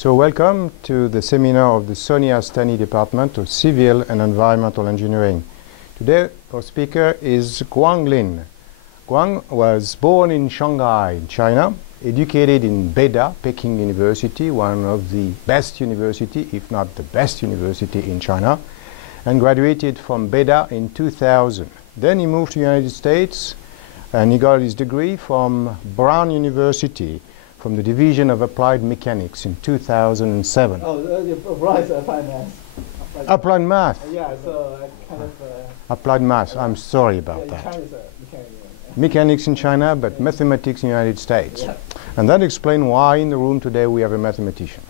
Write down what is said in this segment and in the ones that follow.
So welcome to the seminar of the Sony Astani Department of Civil and Environmental Engineering. Today our speaker is Guang Lin. Guang was born in Shanghai, China, educated in Beida, Peking University, one of the best university, if not the best university in China, and graduated from Beida in 2000. Then he moved to the United States and he got his degree from Brown University, from the Division of Applied Mechanics in 2007. Applied math. Applied math? Yeah, so kind of... applied math, I'm sorry about that. Mechanics in China, but mathematics in the United States. Yeah. And that explains why in the room today we have a mathematician.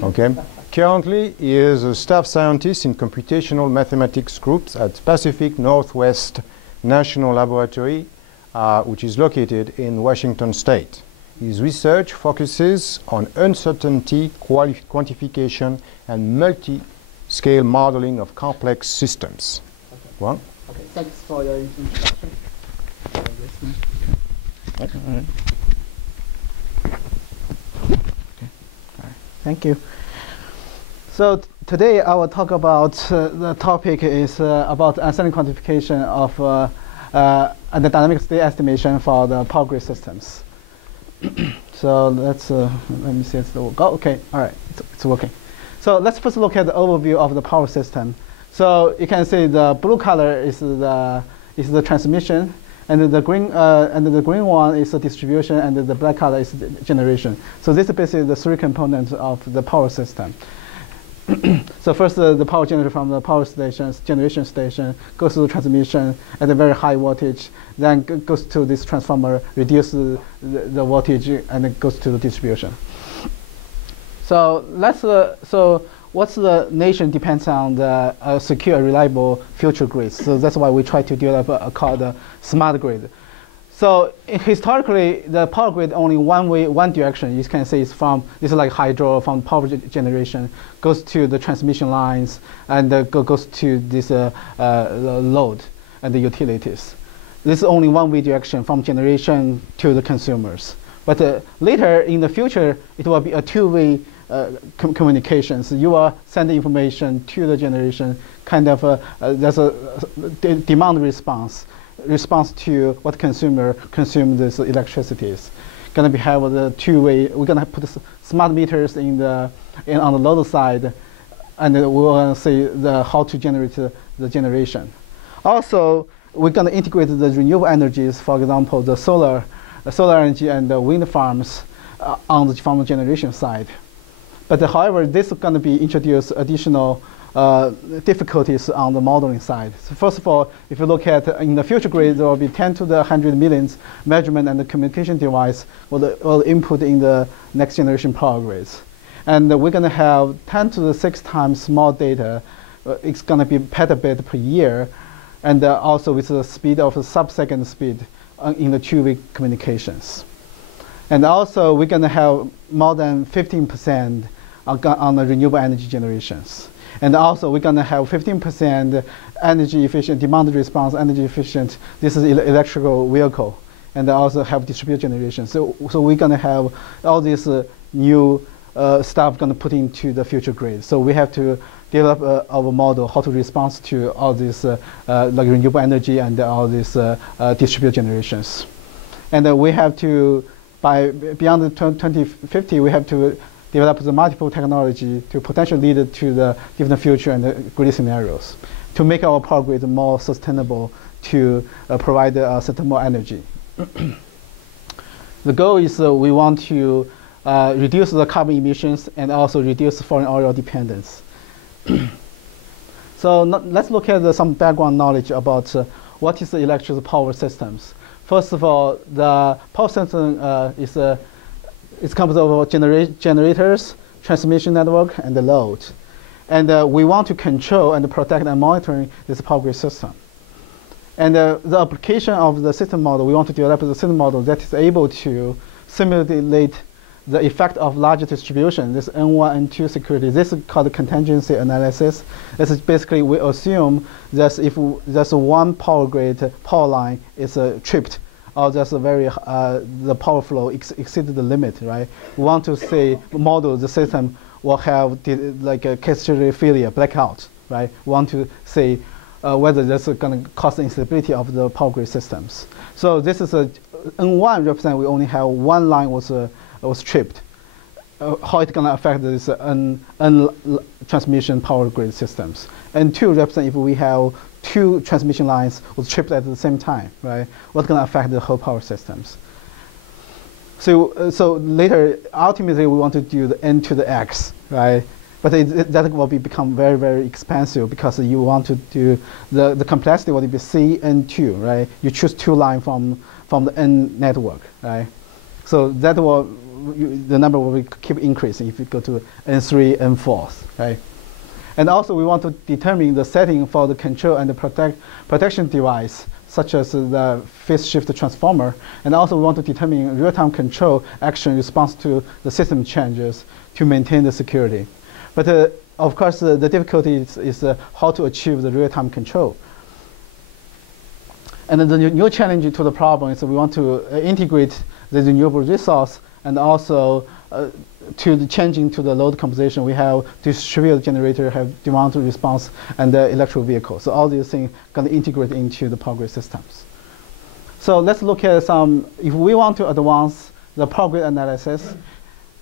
Okay? Currently, he is a staff scientist in computational mathematics groups at Pacific Northwest National Laboratory, which is located in Washington State. His research focuses on uncertainty, quantification, and multi-scale modeling of complex systems. Okay. Well? Okay, thanks for your introduction. Okay. All right. Okay. All right. Thank you. So today I will talk about the topic is about uncertain quantification of and the dynamic state estimation for the power grid systems. So let's let me see if it will go. Okay, all right, it's working. So let's first look at the overview of the power system. So you can see the blue color is the transmission, and the green one is the distribution, and the black color is the generation. So this is basically the three components of the power system. So first, the power generated from the power stations, generation station, goes to the transmission at a very high voltage, then goes to this transformer, reduces the voltage, and it goes to the distribution. So so what's the nation depends on the secure, reliable future grids. So that's why we try to develop a called a smart grid. So historically, the power grid only one direction. You can say it's from, this is like hydro, from power generation, goes to the transmission lines, and goes to this load and the utilities. This is only one-way direction from generation to the consumers. But later in the future, it will be a two-way communication. So you are sending information to the generation, kind of there's a demand response to what consumer consume this electricity is. Gonna be have the two-way. We're gonna put smart meters on the load side, and we're gonna see how to generate the generation. Also, we're gonna integrate the renewable energies, for example, the solar energy and the wind farms from the generation side. But however, this is gonna be introduce additional difficulties on the modeling side. So first of all, if you look at in the future grid, there will be 10 to the 100 millions measurement and the communication device will input in the next generation power grids. And we're going to have 10 to the 6 times more data. It's going to be petabit per year, and also with the speed of a sub-second speed in the two-way communications. And also, we're going to have more than 15% on the renewable energy generations. And also, we're going to have 15% energy efficient, demand response, energy efficient. This is electrical vehicle, and also have distributed generation. So we're going to have all this new stuff going to put into the future grid. So we have to develop our model how to respond to all this like renewable energy and all these distributed generations. And we have to, beyond the 2050, we have to develop the multiple technology to potentially lead to the different future and the grid scenarios to make our power grid more sustainable to provide sustainable energy. The goal is we want to reduce the carbon emissions and also reduce foreign oil dependence. So let's look at some background knowledge about what is the electric power systems. First of all, the power system it's composed of generators, transmission network, and the load. And we want to control and protect and monitor this power grid system. And the application of the system model, we want to develop the system model that is able to simulate the effect of larger distribution, this N1, N2 security. This is called contingency analysis. This is basically, we assume that if there's one power grid, power line is tripped or just a very the power flow exceeded the limit, right? We want to say model the system will have like a cachery failure, blackout, right? We want to say whether that's going to cause the instability of the power grid systems. So this is a N1 represent we only have one line was tripped. How it's going to affect this transmission power grid systems. And 2 represent if we have 2 transmission lines was tripped at the same time, right? What's going to affect the whole power systems? So later, ultimately, we want to do the n to the x, right? But that will become very, very expensive because you want to do the complexity will be Cn2, right? You choose 2 lines from the n network, right? So that will the number will keep increasing if you go to n3, n4, right? And also we want to determine the setting for the control and the protection device, such as the phase shift transformer. And also we want to determine real-time control action response to the system changes to maintain the security. But of course, the difficulty is how to achieve the real-time control. And then the new challenge to the problem is we want to integrate the renewable resource and also to the changing to the load composition. We have distributed generator, have demand response, and the electric vehicle. So all these things going to integrate into the power grid systems. So let's look at some, if we want to advance the power grid analysis,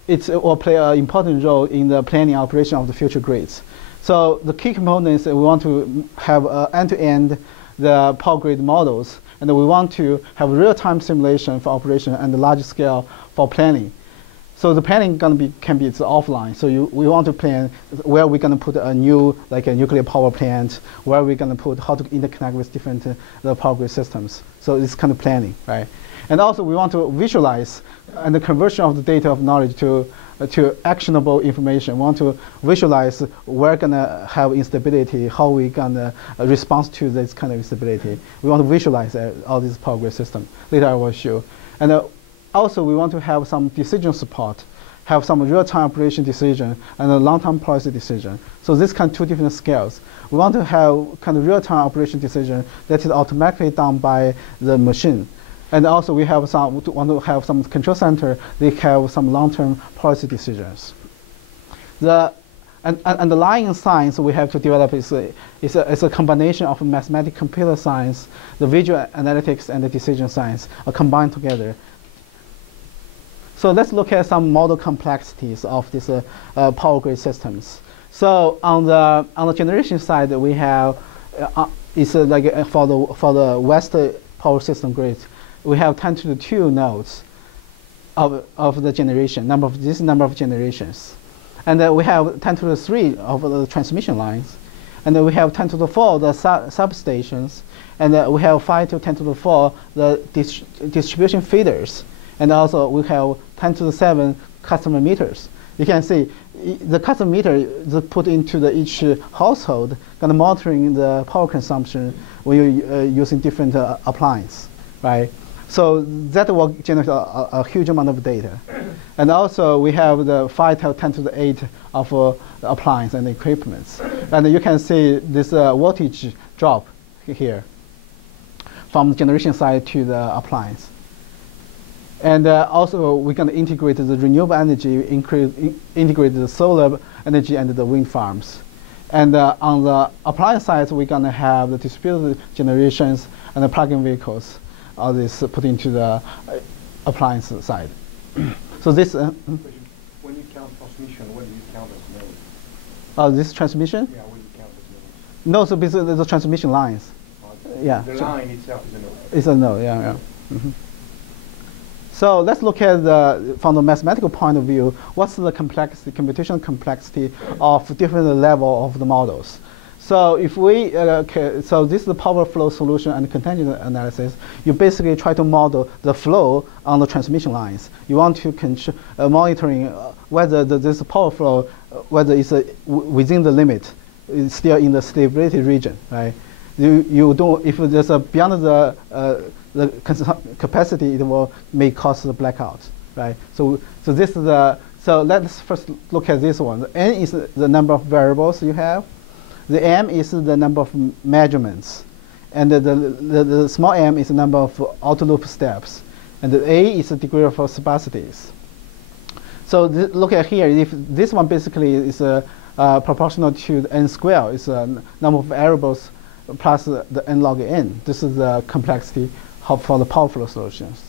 it will play an important role in the planning operation of the future grids. So the key components that we want to have end-to-end the power grid models, and we want to have real-time simulation for operation and the large scale for planning. So the planning can be offline. So we want to plan where we're going to put a new, like a nuclear power plant, where we're going to put how to interconnect with different the power grid systems. So it's kind of planning, right? And also we want to visualize and the conversion of the data of knowledge to actionable information. We want to visualize where we're going to have instability, how we're going to respond to this kind of instability. We want to visualize all these power grid systems. Later I will show. And also we want to have some decision support, have some real-time operation decision and a long-term policy decision. So this kind of 2 different scales. We want to have kind of real-time operation decision that is automatically done by the machine. And also we have want to have some control center, they have some long-term policy decisions. The underlying science we have to develop is a combination of mathematical computer science, the visual analytics, and the decision science are combined together. So let's look at some model complexities of these power grid systems. So on the generation side, we have like for the West power system grid, we have 10 to the 2 nodes of the generation, number of generations. And then we have 10 to the 3 of the transmission lines. And then we have 10 to the 4 the substations. And then we have 5 to 10 to the 4 the distribution feeders. And also we have 10 to the 7 customer meters. You can see the customer meter is put into each household, kind of monitoring the power consumption when you're using different appliances, right? So that will generate a huge amount of data. And also we have the 5 to 10 to the 8 of the appliance and equipments. And you can see this voltage drop here from the generation side to the appliance. And also we're going to integrate the renewable energy, integrate the solar energy and the wind farms. And on the appliance side, we're going to have the distributed generations and the plug-in vehicles. All this put into the appliance side. So this. When you count transmission, what do you count as node? This transmission? Yeah, what do you count as node? No, so basically the transmission lines. Yeah. The line itself is a node. It's a node, yeah. Mm-hmm. So let's look at from the mathematical point of view, what's the complexity, computational complexity of different level of the models. So if we, so this is the power flow solution and contingency analysis. You basically try to model the flow on the transmission lines. You want to monitoring whether this power flow, whether it's within the limit, it's still in the stability region, right? You don't, if there's a beyond the capacity, it may cause the blackout, right? So this is so let's first look at this one. N is the number of variables you have. The M is the number of measurements. And the small m is the number of outer loop steps. And the A is the degree of sparsity. So look at here, if this one basically is proportional to the n square, it's a number of variables plus the n log n. This is the complexity for the power flow solutions.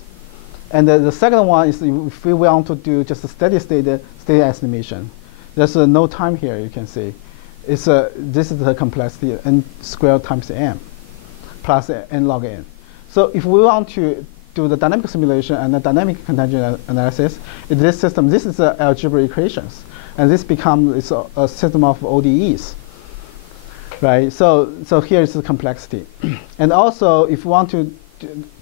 And the second one is if we want to do just a steady state estimation. There's no time here, you can see. This is the complexity n squared times m plus n log n. So if we want to do the dynamic simulation and the dynamic contingent analysis, in this system, this is algebraic equations. And this becomes a system of ODEs. Right, so here is the complexity. And also, if you want to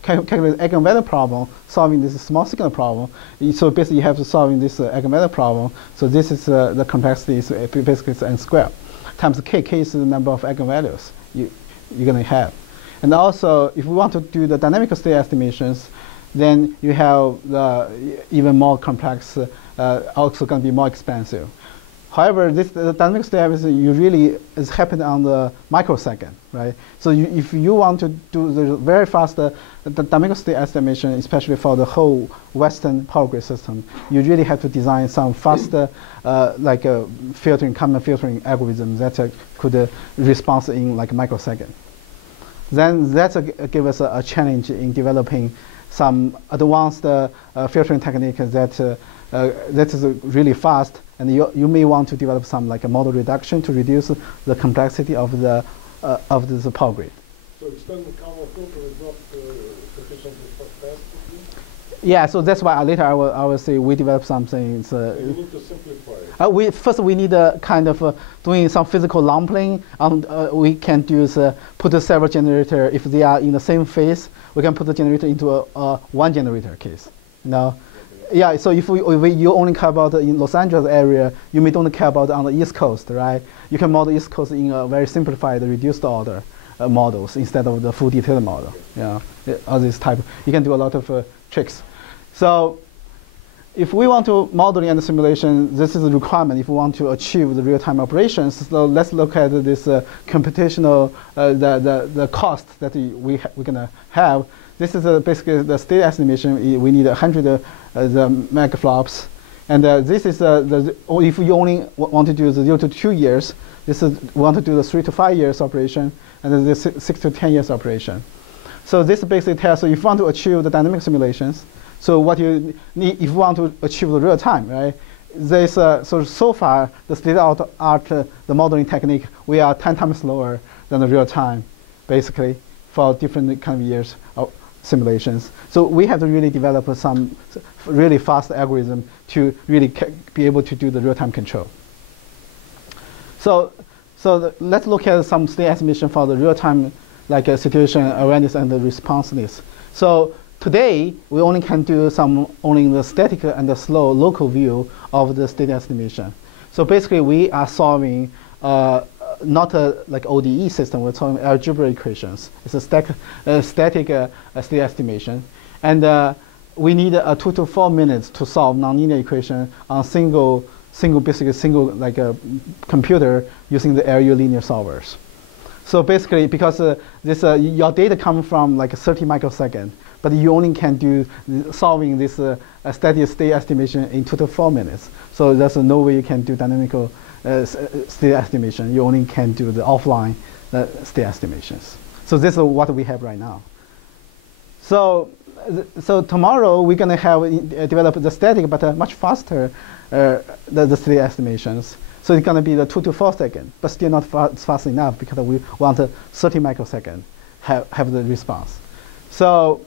calculate eigenvalue problem, solving this small signal problem, so basically you have to solving this eigenvalue problem. So this is the complexity is basically it's n squared times k. K is the number of eigenvalues you're going to have. And also, if we want to do the dynamic state estimations, then you have the even more complex, also going to be more expensive. However, the dynamic state usually is happening on the microsecond, right? So if you want to do the very fast the dynamic state estimation, especially for the whole Western power grid system, you really have to design some faster, like a common filtering algorithm that could respond in like a microsecond. Then that gives us a challenge in developing some advanced filtering technique that is really fast. And you may want to develop some like a model reduction to reduce the complexity of the power grid. So extended Kalman filter is not sufficiently fast? Yeah, so that's why later I will say we develop something. So you need to simplify it. First we need a kind of doing some physical lumping. We can do put a several generator. If they are in the same phase, we can put the generator into a one generator case. Yeah, so if you only care about in Los Angeles area, you may don't care about on the East Coast, right? You can model East Coast in a very simplified, reduced order models instead of the full detailed model. Yeah, all this type. You can do a lot of tricks. So if we want to modeling and simulation, this is a requirement if we want to achieve the real-time operations. So let's look at this computational, the cost that we're going to have. This is basically the state estimation. We need 100 the megaflops. And this is if you only want to do the 0 to 2 years, this is we want to do the 3 to 5 years operation, and then the 6 to 10 years operation. So this basically tells you if you want to achieve the dynamic simulations, so what you need if you want to achieve the real time, right? There's so far the state of art the modeling technique, we are 10 times slower than the real time, basically, for different kind of years of simulations. So we have to really develop some really fast algorithm to really be able to do the real time control. So let's look at some state estimation for the real time, like situation awareness and the responsiveness. So today, we only can do only the static and the slow local view of the state estimation. So basically, we are solving not a like ODE system. We're solving algebraic equations. It's a static state estimation, and we need 2 to 4 minutes to solve nonlinear equation on basically single like a computer using the LU linear solvers. So basically, because your data come from like 30 microseconds. But you only can do solving this steady state estimation in 2 to 4 minutes. So there's no way you can do dynamical state estimation. You only can do the offline state estimations. So this is what we have right now. So tomorrow we're going to have develop the static, but much faster the state estimations. So it's going to be the 2 to 4 seconds, but still not fast enough because we want 30 microseconds have the response. So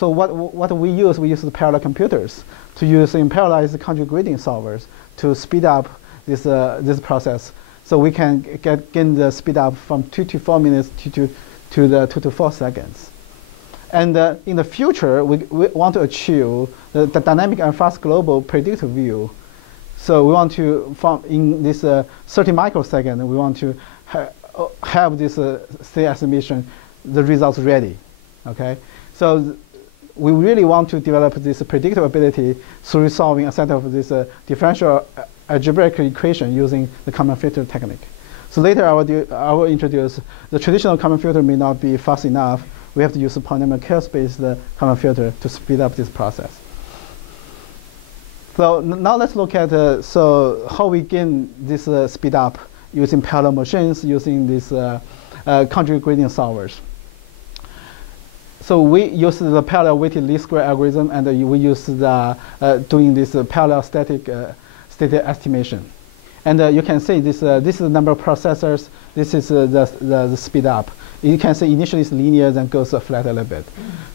what we use the parallel computers to use in parallelized conjugate gradient solvers to speed up this process. So we can gain the speed up from 2 to 4 minutes to the 2 to 4 seconds. And in the future, we want to achieve the dynamic and fast global predictive view. So we want to, in this 30 microsecond, we want to have this state estimation, the results ready, okay? So we really want to develop this predictive ability through solving a set of this differential algebraic equation using the common filter technique. So later I will introduce the traditional Kalman filter may not be fast enough. We have to use a polynomial chaos-based Kalman filter to speed up this process. So now let's look at so how we gain this speed up using parallel machines, using these conjugate gradient solvers. So we use the parallel weighted least square algorithm, and we use the doing this parallel static state estimation. And you can see this is the number of processors. This is the speed up. You can see initially it's linear, then goes flat a little bit.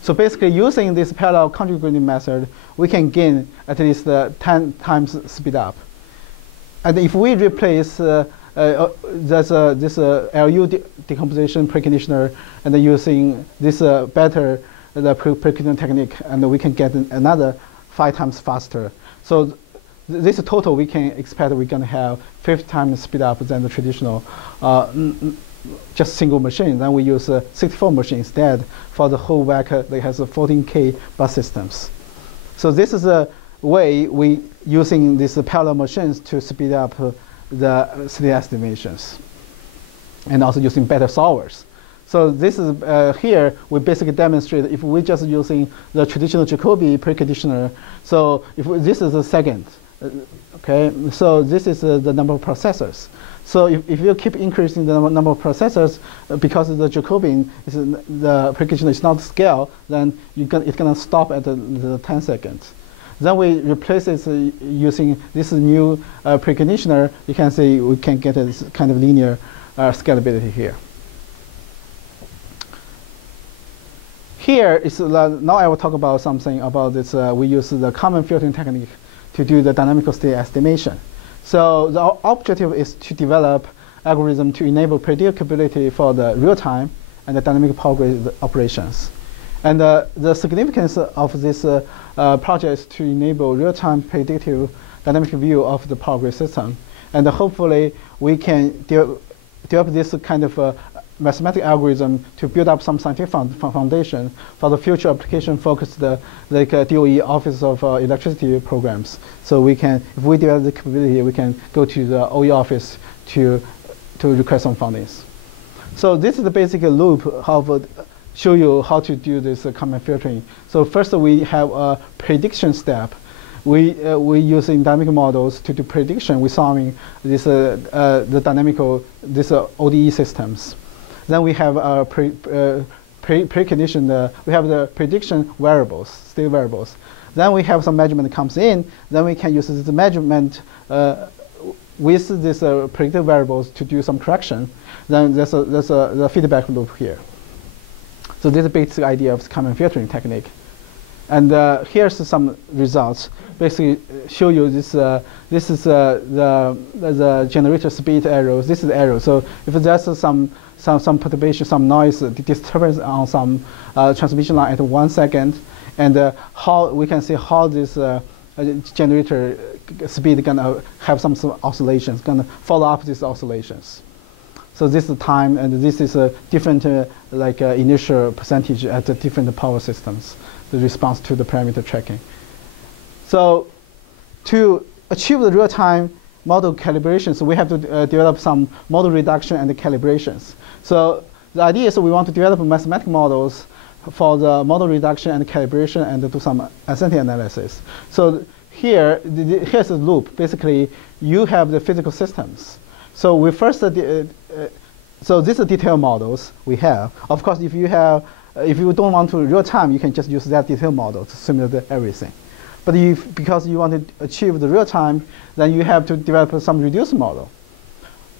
So basically, using this parallel conjugate gradient method, we can gain at least 10 times speed up. And if we replace this LU decomposition preconditioner and using this better the preconditioner technique, and we can get another 5 times faster. So this total we can expect we're going to have 50 times speed up than the traditional just single machine. Then we use 64 machine instead for the whole vector that has 14K bus systems. So this is a way we using these parallel machines to speed up the state estimations, and also using better solvers. So this is here we basically demonstrate if we're just using the traditional Jacobi preconditioner. So if this is the second, okay. So this is the number of processors. So if you keep increasing the number of processors, because the Jacobian is the preconditioner is not scale, then it's gonna stop at the 10 seconds. Then we replace it using this new preconditioner. You can see we can get a kind of linear scalability here. Here is now I will talk about something about this. We use the Kalman filtering technique to do the dynamical state estimation. So the objective is to develop algorithm to enable predictability for the real time and the dynamic power grid operations. And the significance of this project is to enable real-time predictive dynamic view of the power grid system. And hopefully we can develop this kind of mathematical algorithm to build up some scientific foundation for the future application-focused like DOE Office of Electricity programs. So we can, if we develop the capability, we can go to the OE office to request some fundings. So this is the basic loop of show you how to do this Kalman filtering. So first we have a prediction step. We using dynamic models to do prediction. We're solving this the dynamical ODE systems. Then we have a precondition. We have the prediction variables, state variables. Then we have some measurement that comes in. Then we can use this measurement with this predictive variables to do some correction. Then there's a feedback loop here. So this is the basic idea of Kalman filtering technique. And here's some results. Basically show you this. This is the generator speed arrows. This is the arrow. So if there's some perturbation, some noise, disturbance on some transmission line at 1 second, and how we can see how this generator speed gonna have some oscillations, gonna follow up these oscillations. So this is the time, and this is a different initial percentage at the different power systems, the response to the parameter tracking. So to achieve the real-time model calibrations, we have to develop some model reduction and calibrations. So the idea is we want to develop mathematical models for the model reduction and calibration and do some uncertainty analysis. So here's a loop. Basically, you have the physical systems. So we first, so these are detailed models we have. Of course, if you don't want to real time, you can just use that detailed model to simulate everything. But because you want to achieve the real time, then you have to develop some reduced model.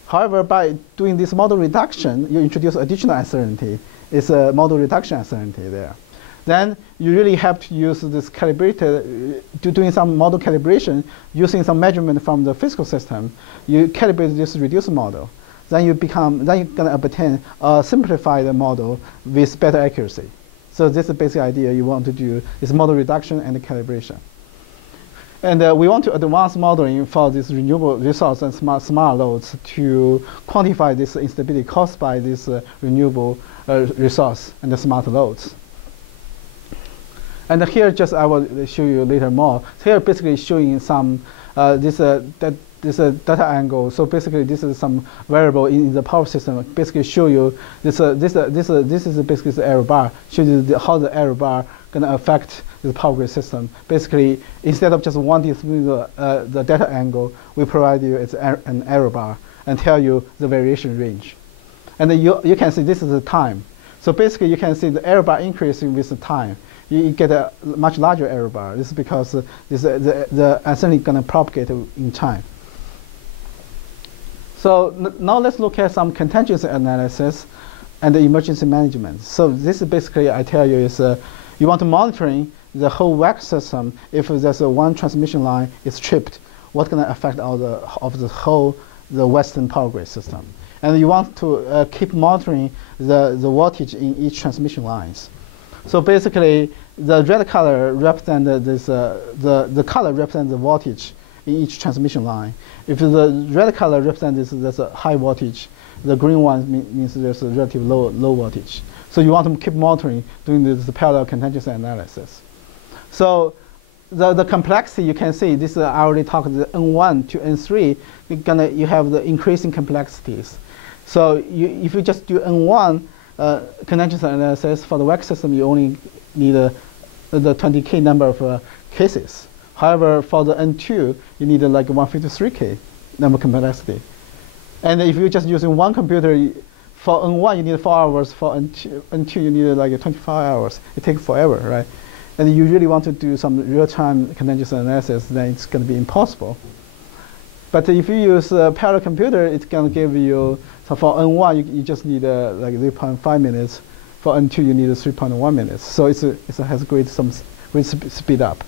However, by doing this model reduction, you introduce additional uncertainty. It's a model reduction uncertainty there. Then you really have to use this calibrated, doing some model calibration, using some measurement from the physical system. You calibrate this reduced model. Then you're gonna obtain a simplified model with better accuracy. So this is the basic idea you want to do is model reduction and calibration. And we want to advance modeling for these renewable resource and smart loads to quantify this instability caused by this renewable resource and the smart loads. And here, just I will show you later more. So here, basically showing some that this data angle. So basically, this is some variable in the power system. Basically, show you this is basically the error bar. Show you how the error bar gonna affect the power grid system. Basically, instead of just wanting through the data angle, we provide you an error bar and tell you the variation range. And then you can see this is the time. So basically, you can see the error bar increasing with the time. You get a much larger error bar. This is because the uncertainty is going to propagate in time. So now let's look at some contingency analysis and the emergency management. So this is basically, I tell you, is you want to monitoring the whole WAC system. If there's one transmission line is tripped, what's going to affect all the Western power grid system? And you want to keep monitoring the voltage in each transmission lines. So basically, the red color represents this. The color represents the voltage in each transmission line. If the red color represents there's a high voltage, the green one means there's a relatively low voltage. So you want to keep monitoring doing this parallel contingency analysis. So the complexity you can see. This I already talked. The N1 to N3, you have the increasing complexities. So if you just do N1 contingency analysis for the WAC system, you only need the 20K number of cases. However, for the N2, you need like 153K number complexity. And if you're just using one computer, for N1 you need 4 hours, for N2 you need like 25 hours. It takes forever, right? And you really want to do some real-time contingency analysis, then it's going to be impossible. But if you use a parallel computer, it's going to give you, so for N1, you just need like 0.5 minutes. For N2, you need 3.1 minutes. So it has great speed up.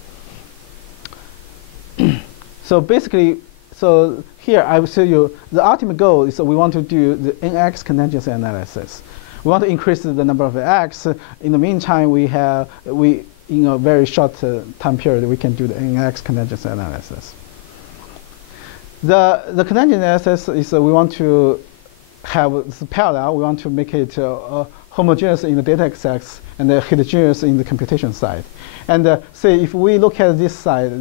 So basically, so here I will show you the ultimate goal is that we want to do the NX contingency analysis. We want to increase the number of X. In the meantime, in a very short time period, we can do the NX contingency analysis. The contingency analysis is we want to have this parallel. We want to make it homogeneous in the data access and heterogeneous in the computation side. And say if we look at this side,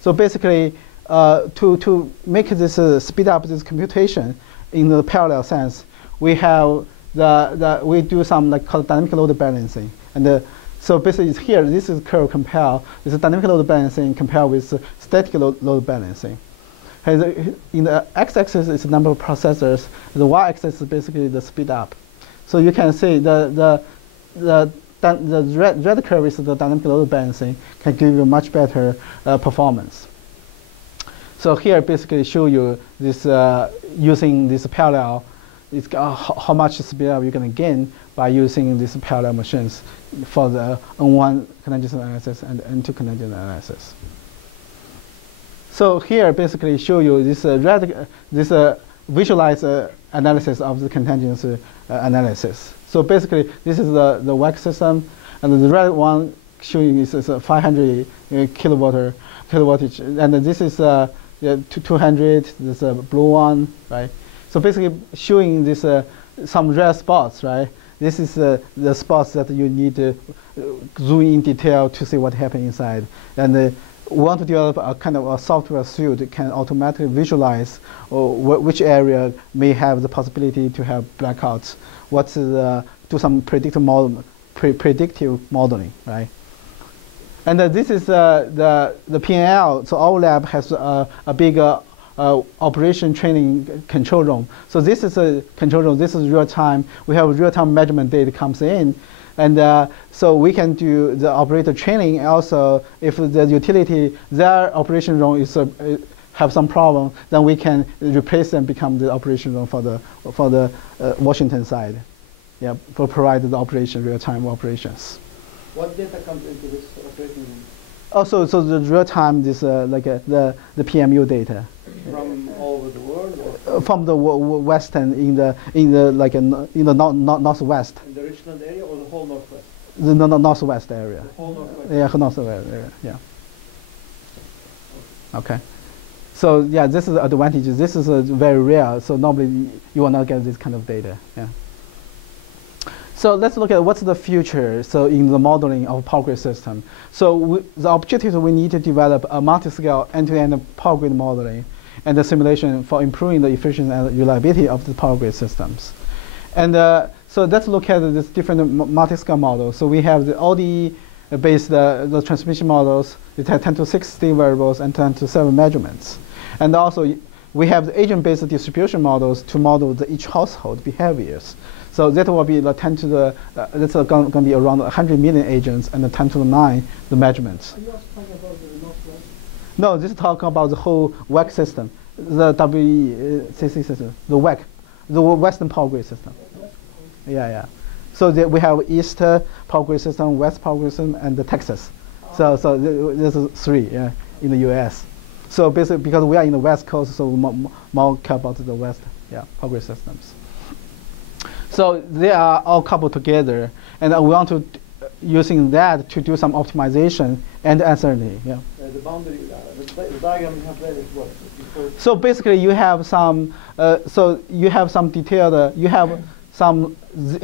so basically to make this speed up this computation in the parallel sense, we have we do some like called dynamic load balancing. And so basically here, this is curve compare. This is dynamic load balancing compared with static load balancing. And in the x-axis is the number of processors. The y-axis is basically the speed up. So you can see the red curve is the dynamic load balancing, can give you much better performance. So here basically show you this using this parallel, how much speed up you're going to gain by using these parallel machines for the N1 contingency analysis and N2 contingency analysis. So here basically show you this visualized analysis of the contingency analysis. So basically this is the WAC system, and the red one showing is 500 kilovoltage, and this is 200. This blue one, right? So basically showing this some red spots, right? This is the spots that you need to zoom in detail to see what happened inside, and we want to develop a kind of a software suite that can automatically visualize which area may have the possibility to have blackouts. Do some predictive modeling, right? And this is the PNL. So our lab has a big operation training control room. So this is a control room. This is real time. We have real-time measurement data comes in. And so we can do the operator training. Also, if the utility, their operation room is have some problem, then we can replace them, become the operation room for the Washington side. Yeah, for provide the operation, real-time operations. What data comes into this operating room? Also, so the real-time is like the PMU data. From all over the world? Or? From the western in the northwest. In the Richmond area or the whole northwest? The northwest area. The whole northwest. Yeah, northwest area. Yeah. Okay. So yeah, this is the advantage. This is very rare. So normally you will not get this kind of data. Yeah. So let's look at what's the future. So in the modeling of power grid system. So the objective we need to develop a multi-scale end-to-end power grid modeling. and the simulation for improving the efficiency and reliability of the power grid systems. And so let's look at this different multi-scale models. So we have the ODE-based the transmission models. It has 10 to 60 variables and 10 to 7 measurements. And also we have the agent-based distribution models to model each household behaviors. So that will be the 10 to the, that's going to be around 100 million agents, and the 10 to the 9, the measurements. Are you also talking about the Northwest? No, this is talking about the whole WEC system, the WCC system, the WEC, the Western Power Grid System. Yeah. So we have East Power Grid System, West Power Grid System, and the Texas. So there's 3 in the U.S. So basically, because we are in the West Coast, so we more care about the West Power Grid systems. So they are all coupled together, and we want to using that to do some optimization and uncertainty. The boundary, the diagram you have there is what? So basically, you have some. So you have some detailed. You have some.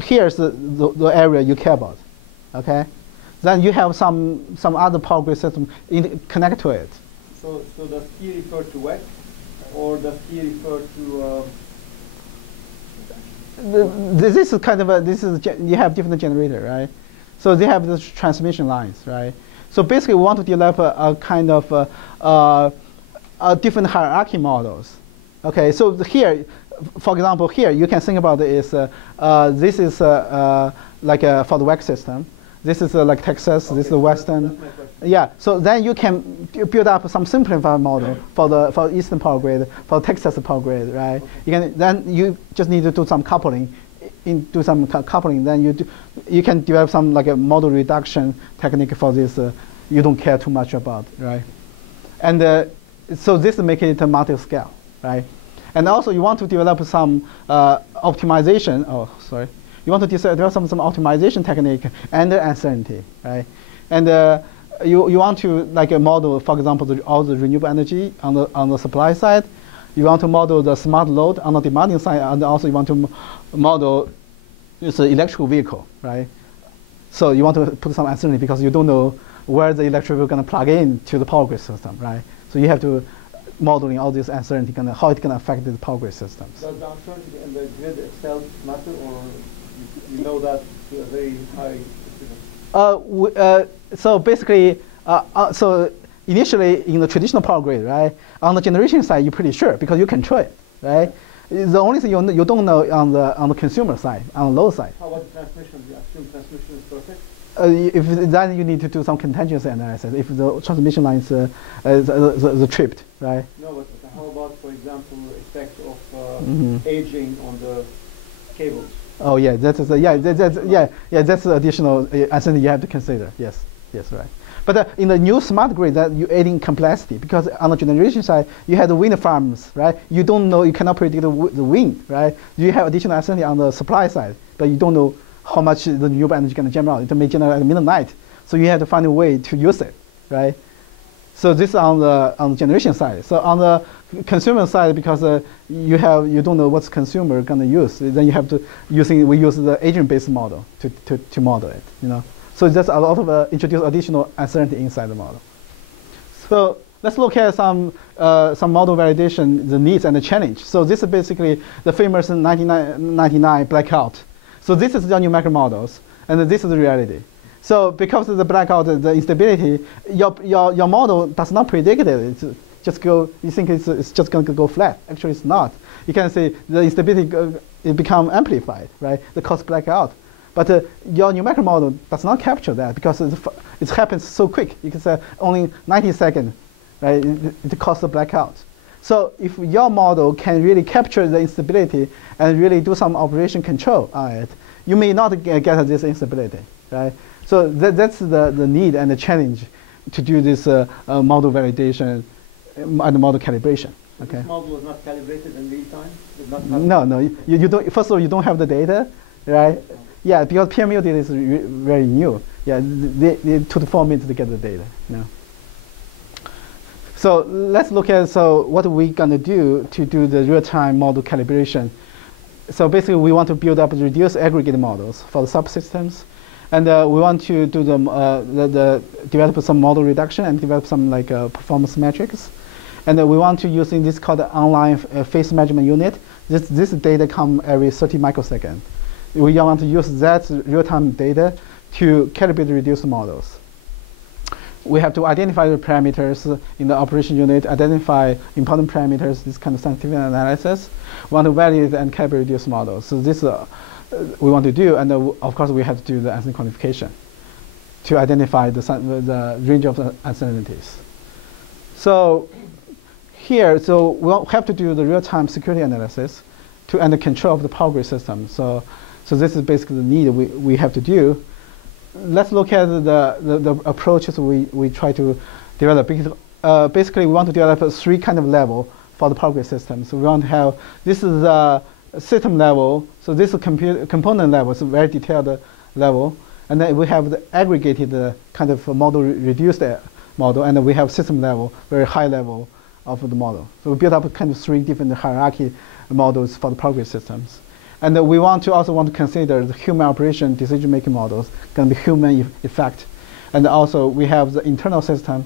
Here's the area you care about. Okay. Then you have some other power grid system connect to it. So does T refer to WEC, or does T refer to? This is kind of you have different generator, right? So they have the transmission lines, right? So basically, we want to develop a kind of a different hierarchy models. Okay, so here, for example, here you can think about it is this is like for the WEC system. This is like Texas. Okay, this is the Western. Yeah. So then you can build up some simplified model for Eastern power grid, for Texas power grid, right? Okay. Then you just need to do some coupling, coupling. Then you can develop some like a model reduction technique for this. You don't care too much about, right? And so this make it a multi-scale, right? And also you want to develop some optimization. Oh, sorry. You want to develop some optimization technique and uncertainty, right? And you want to like a model, for example, all the renewable energy on the supply side. You want to model the smart load on the demanding side, and also you want to model this electrical vehicle, right? So you want to put some uncertainty because you don't know where the electric vehicle is going to plug in to the power grid system, right? So you have to modeling all this uncertainty, how it's going to affect the power grid systems. Does the uncertainty in the grid itself matter, or you know that to a very high precision? So basically, so initially in the traditional power grid, right? On the generation side, you're pretty sure because you control it, right? The only thing you don't know on the consumer side, on the load side. How about the transmission? Do you assume transmission is perfect? If then you need to do some contingency analysis if the transmission lines is tripped, right? No, but how about, for example, the effect of aging on the cables? Oh yeah, that's that's additional uncertainty you have to consider. Yes, right. But in the new smart grid, that you're adding complexity because on the generation side, you have the wind farms, right? You don't know, you cannot predict the wind, right? You have additional uncertainty on the supply side, but you don't know how much the renewable energy is going to generate. It may generate at midnight, so you have to find a way to use it, right? So this is on the generation side. So on the consumer side, because you don't know what's consumer going to use, then you have to we use the agent-based model to model it, you know. So there's a lot of introduce additional uncertainty inside the model. So let's look at some model validation, the needs and the challenge. So this is basically the famous 1999 blackout. So this is the numerical models, and this is the reality. So because of the blackout, the instability, your model does not predict it. It's just go. You think it's just going to go flat. Actually, it's not. You can say the instability it become amplified, right? The cause blackout. But your numerical model does not capture that because it happens so quick. You can say only 90 seconds, right? It causes a blackout. So if your model can really capture the instability and really do some operation control on it, you may not get this instability, right? So that's the need and the challenge to do this model validation and model calibration. Okay. This model is not calibrated in real time? No. You don't. First of all, you don't have the data, right? Yeah, because PMU data is very new. Yeah, they took 4 minutes to get the data. No. So let's look at what are we going to do to do the real-time model calibration. So basically, we want to build up reduced aggregate models for the subsystems, and we want to do develop some model reduction and develop some like performance metrics. And we want to use in this called the online phase measurement unit. This data come every 30 microseconds. We want to use that real-time data to calibrate the reduced models. We have to identify the parameters in the operation unit, identify important parameters, this kind of scientific analysis. We want to validate and calibrate reduced models. So this we want to do, and of course we have to do the Astani quantification to identify the range of the uncertainties. So here, so we'll have to do the real-time security analysis to under control of the power grid system. So this is basically the need we have to do. Let's look at the approaches we try to develop. Because, basically, we want to develop 3 kind of level for the power grid system. So we want to have, this is the system level. So this is component level, it's a very detailed level. And then we have the aggregated kind of model, reduced model, and then we have system level, very high level of the model. So we build up kind of 3 different hierarchy models for the power grid systems. And we also want to consider the human operation decision-making models, going to be human effect. And also we have the internal system.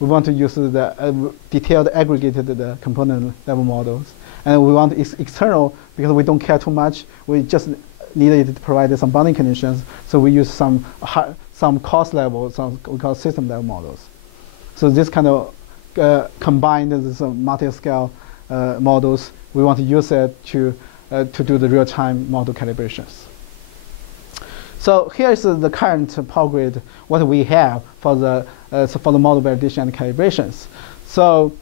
We want to use the detailed aggregated the component level models. And we want external, because we don't care too much. We just needed to provide some bounding conditions. So we use some cost level, some we call system level models. So this kind of combined this multi-scale models, we want to use it to do the real-time model calibrations. So here is the current power grid, what we have for the model validation and calibrations. So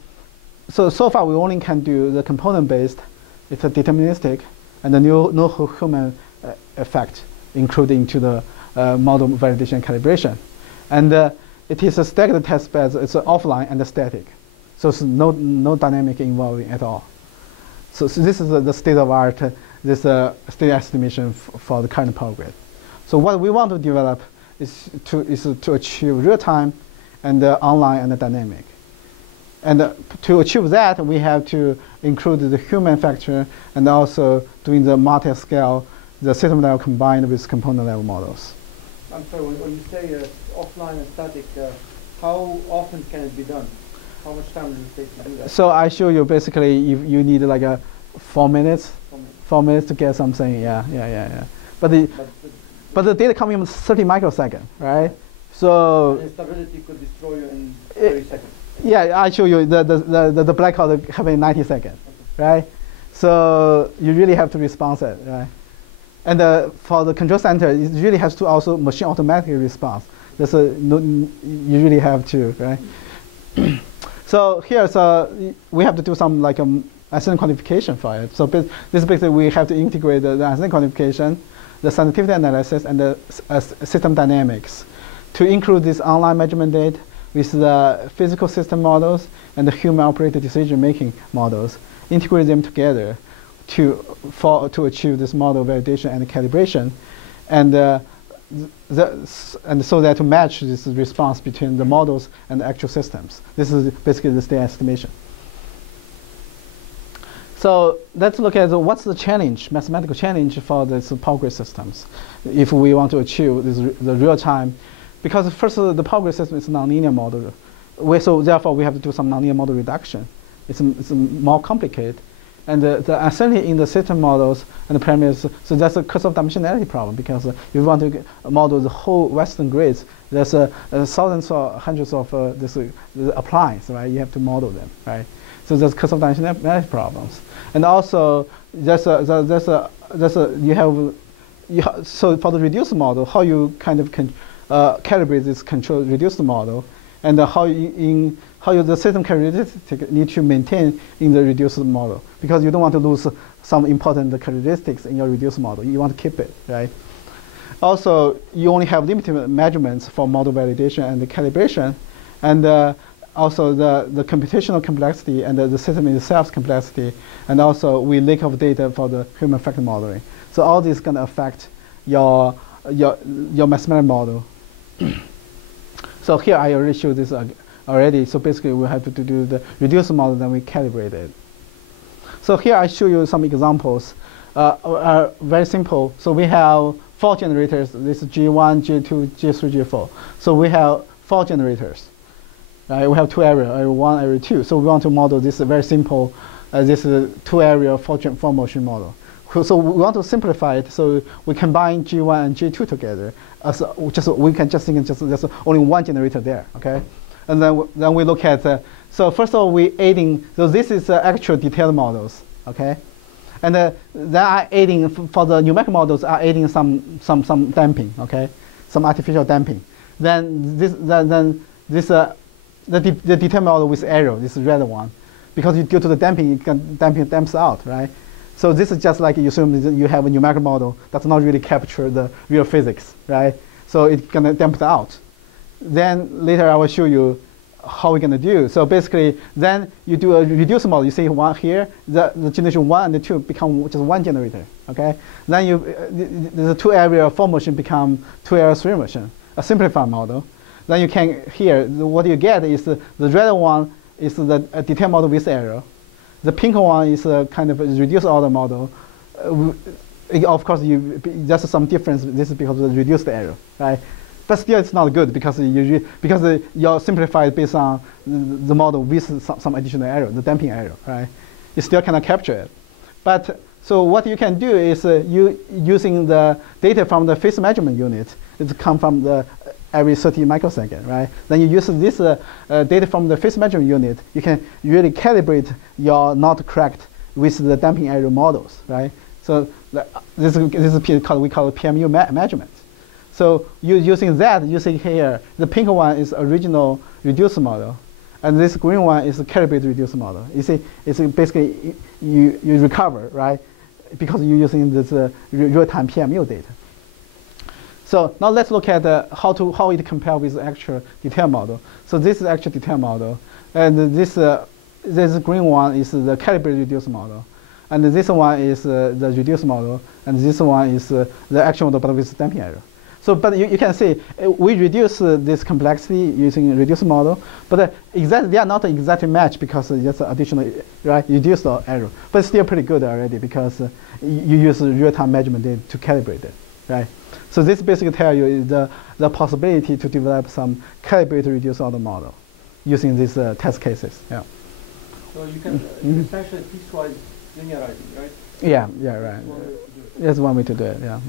far we only can do the component-based, it's a deterministic, and the no human effect included into the model validation and calibration. And it is a static test bed, it's offline and static. So it's no dynamic involving at all. So this is the state of art, this state estimation for the current power grid. So what we want to develop is to achieve real time and online and dynamic. And to achieve that, we have to include the human factor and also doing the multi-scale, the system level combined with component level models. I'm sorry, when you say offline and static, how often can it be done? How much time does it take to do that? So I show you basically you need like 4 minutes. 4 minutes to get something, yeah. But the data coming in 30 microseconds, right? So and instability could destroy you in 30 seconds. Yeah, I show you the blackout happening in 90 seconds, okay. Right? So you really have to respond to it, right? And for the control center, it really has to also machine automatically respond. There's you really have to, right? So here, we have to do some like Astani quantification for it. So this is basically we have to integrate the Astani quantification, the sensitivity analysis, and the system dynamics to include this online measurement data with the physical system models and the human operated decision-making models, integrate them together to achieve this model validation and calibration, and so that to match this response between the models and the actual systems. This is basically the state estimation. So let's look at what's the challenge, mathematical challenge for these power grid systems, if we want to achieve the real time. Because first, the power grid system is a nonlinear model. So therefore, we have to do some nonlinear model reduction. It's more complicated. And the uncertainty in the system models and the parameters, so that's a curse of dimensionality problem, because if you want to model the whole Western grids, there's thousands or hundreds of this appliance, right? You have to model them, right? So there's curse of dimensionality problems. And also, so for the reduced model, how you kind of calibrate this control reduced model, and how the system characteristic need to maintain in the reduced model, because you don't want to lose some important characteristics in your reduced model. You want to keep it, right? Also, you only have limited measurements for model validation and the calibration, and also the computational complexity and the system itself's complexity, and also we lack of data for the human factor modeling. So all this is going to affect your mathematical model. So here I already showed this already. So basically we have to do the reduced model, then we calibrate it. So here I show you some examples. Very simple. So we have 4 generators. This is G1, G2, G3, G4. So we have 4 generators. right? We have two areas, area 1, area 2. So we want to model this very simple, this two-area four motion model. So we want to simplify it, so we combine G1 and G2 together. We can just think there's only one generator there, okay? And then we look at, so first of all, we adding, so this is actual detailed models, okay? And then I'm adding, for the numerical models, I'm adding some damping, okay? Some artificial damping. Then the detailed model with arrow, this red one, because due to the damping, damping damps out, right? So this is just like you assume that you have a numerical model that's not really capture the real physics, right? So it's gonna damp it out. Then later I will show you how we're gonna do. So basically, then you do a reduced model. You see one here, the generation 1 and the 2 become just one generator, okay? Then the two-area four motion become two-area three motion, a simplified model. Then you can, here, what you get is the red one is the detailed model with arrow. The pink one is a kind of a reduced order model. Of course, there's some difference. This is because of the reduced error, right? But still, it's not good because you're simplified based on the model with some additional error, the damping error, right? You still cannot capture it. But so what you can do is using the data from the phase measurement unit. It comes from the every 30 microsecond, right? Then you use this data from the phase measurement unit. You can really calibrate your not correct with the damping error models, right? So this is we call it PMU measurement. So using that, you see here, the pink one is original reduced model, and this green one is a calibrated reduced model. You see, it's basically you recover, right? Because you're using this real-time PMU data. So now let's look at how it compares with the actual detailed model. So this is actual detailed model, and this green one is the calibrated reduced model, and this one is the reduced model, and this one is the actual model but with damping error. So, but you can see we reduce this complexity using a reduced model, but they are not exactly matched because it's additional, right, reduced error. But it's still pretty good already because you use real-time measurement data to calibrate it, right? So this basically tells you the possibility to develop some calibrated reduced order model using these test cases. Yeah. So you can essentially piecewise linearizing, right? Yeah, right. That's one way to do it. Yeah.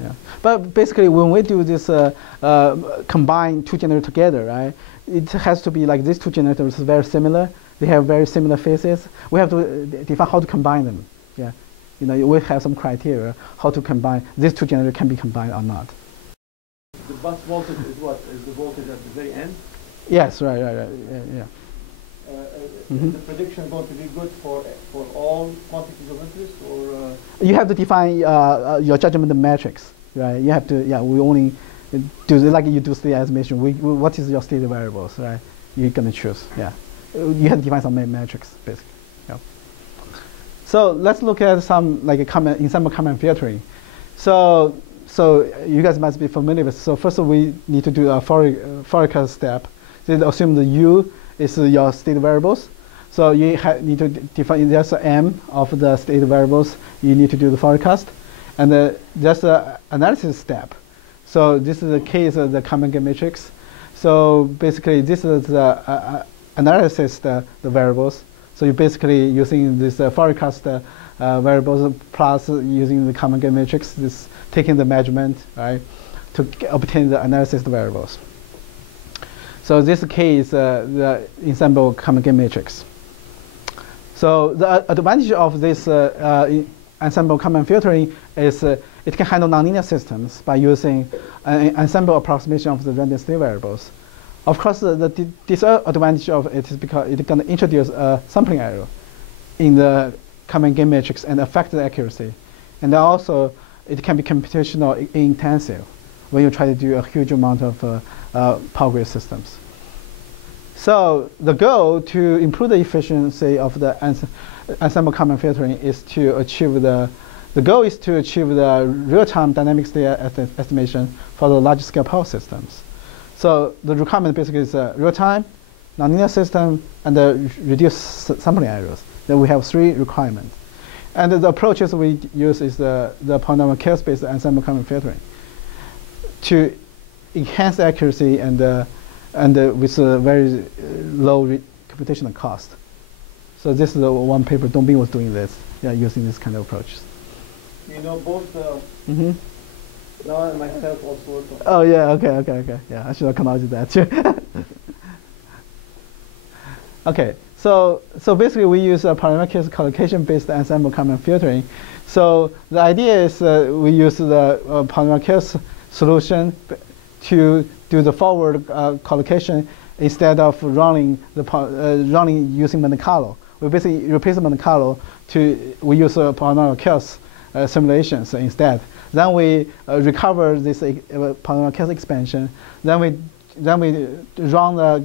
But basically, when we do this combine two generators together, right? It has to be like these two generators are very similar. They have very similar phases. We have to define how to combine them. Yeah. We have some criteria how to combine these two generators can be combined or not. The bus voltage is what? Is the voltage at the very end? Yes, right. Yeah. Is the prediction going to be good for all quantities of interest, or? You have to define your judgment matrix, right? You have to, we only do, like you do state estimation, what is your state variables, right? You're going to choose, yeah. You have to define some matrix, basically, yeah. So let's look at some, like ensemble Kalman filtering. So you guys must be familiar with, so first we need to do a Fourier step. So assume the U is your state variables. So you need to define, there's an M of the state variables. You need to do the forecast. And there's an analysis step. So this is the case of the Kalman game matrix. So basically, this is the analysis, the variables. So you're basically using this forecast variables plus using the Kalman game matrix, this taking the measurement, right, to obtain the analysis variables. So this case, the ensemble Kalman game matrix. So the advantage of this ensemble Kalman filtering is it can handle nonlinear systems by using an ensemble approximation of the random state variables. Of course, the disadvantage of it is because it's going to introduce a sampling error in the Kalman game matrix and affect the accuracy. And also, it can be computational intensive when you try to do a huge amount of power grid systems. So the goal to improve the efficiency of the ensemble Kalman filtering is to achieve the goal is to achieve the real-time dynamic state estimation for the large-scale power systems. So the requirement basically is real-time, nonlinear system, and reduced sampling errors. Then we have three requirements. And the approaches we use is the polynomial chaos-based ensemble Kalman filtering to enhance accuracy and and with a very low computational cost. So this is the one paper Dongbin was doing this, using this kind of approach. You know, both Noah and myself also work on. Oh yeah, okay. Yeah, I should acknowledge that too. Okay, so basically we use a polynomial collocation-based ensemble Kalman filtering. So the idea is we use the polynomial solution to do the forward collocation instead of running using Monte Carlo. We basically replace Monte Carlo we use polynomial simulations instead. Then we recover this polynomial expansion. Then we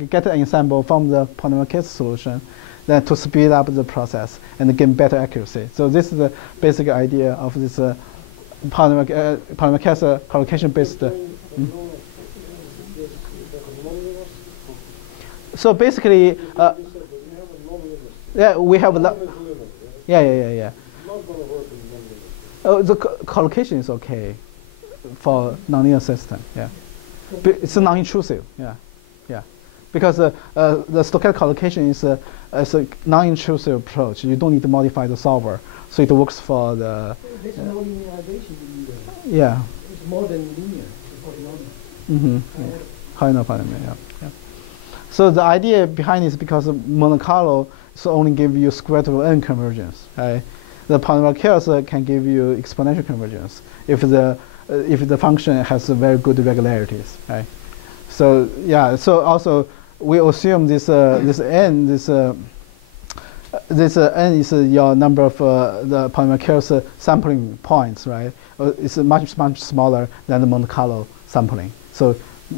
get the ensemble from the polynomial solution, then to speed up the process and get better accuracy. So this is the basic idea of this polynomial collocation-based. So basically, yeah, we have a lot. Yeah. Oh, the collocation is okay for nonlinear system. Yeah, but it's non-intrusive. Yeah, because the stochastic collocation is a non-intrusive approach. You don't need to modify the solver, so it works for the. There's no linearization in the. Yeah. It's more than linear. Polynomial. Polynomial. Yeah. So the idea behind is because Monte Carlo only give you square root of n convergence, right? The polynomial can give you exponential convergence if the function has very good regularities, right? So yeah. So also we assume this n n is your number of the polynomial sampling points, right? It's much smaller than the Monte Carlo sampling. So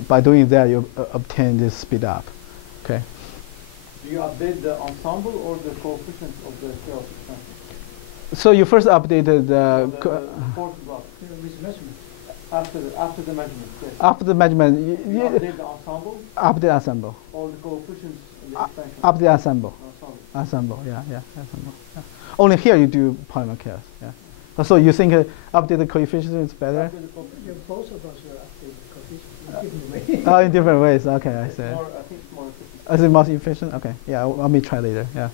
by doing that, you obtain this speed up. Okay. Do you update the ensemble or the coefficients of the chaos expansion? So you first updated the fourth block. With measurement. After the measurement, yes. After the measurement, you update the ensemble? Update ensemble. All the coefficients in the expansion? Update ensemble. Ensemble, yeah, ensemble. Yeah. Only here you do polynomial, yeah. So you think update the coefficients is better? Both of us will update the coefficients in different ways. Oh, in different ways. Okay, I see. I think it's more efficient. Is it more efficient? Okay, yeah, let me try later. Yeah.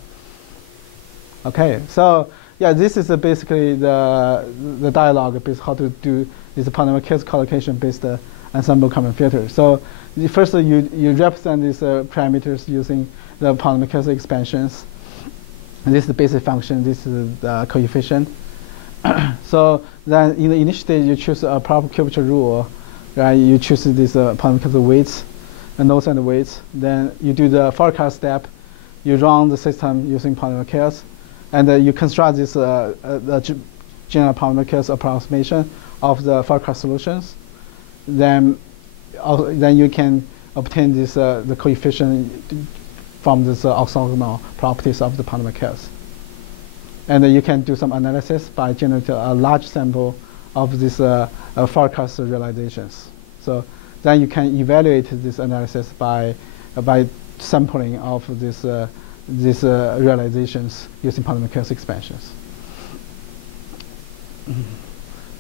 Okay, so yeah, this is basically the dialogue about how to do this polynomial collocation-based ensemble Kalman filter. So first you represent these parameters using the polynomial expansions. And this is the basic function. This is the coefficient. So then in the initial stage, you choose a proper curvature rule, right? You choose these polynomial weights, and nodes and weights. Then you do the forecast step. You run the system using polynomial, and you construct this the general polynomial approximation of the forecast solutions. Then you can obtain this the coefficient from this orthogonal properties of the polynomial. And you can do some analysis by generating a large sample of these forecast realizations. So then you can evaluate this analysis by sampling of these realizations using polynomial expansions.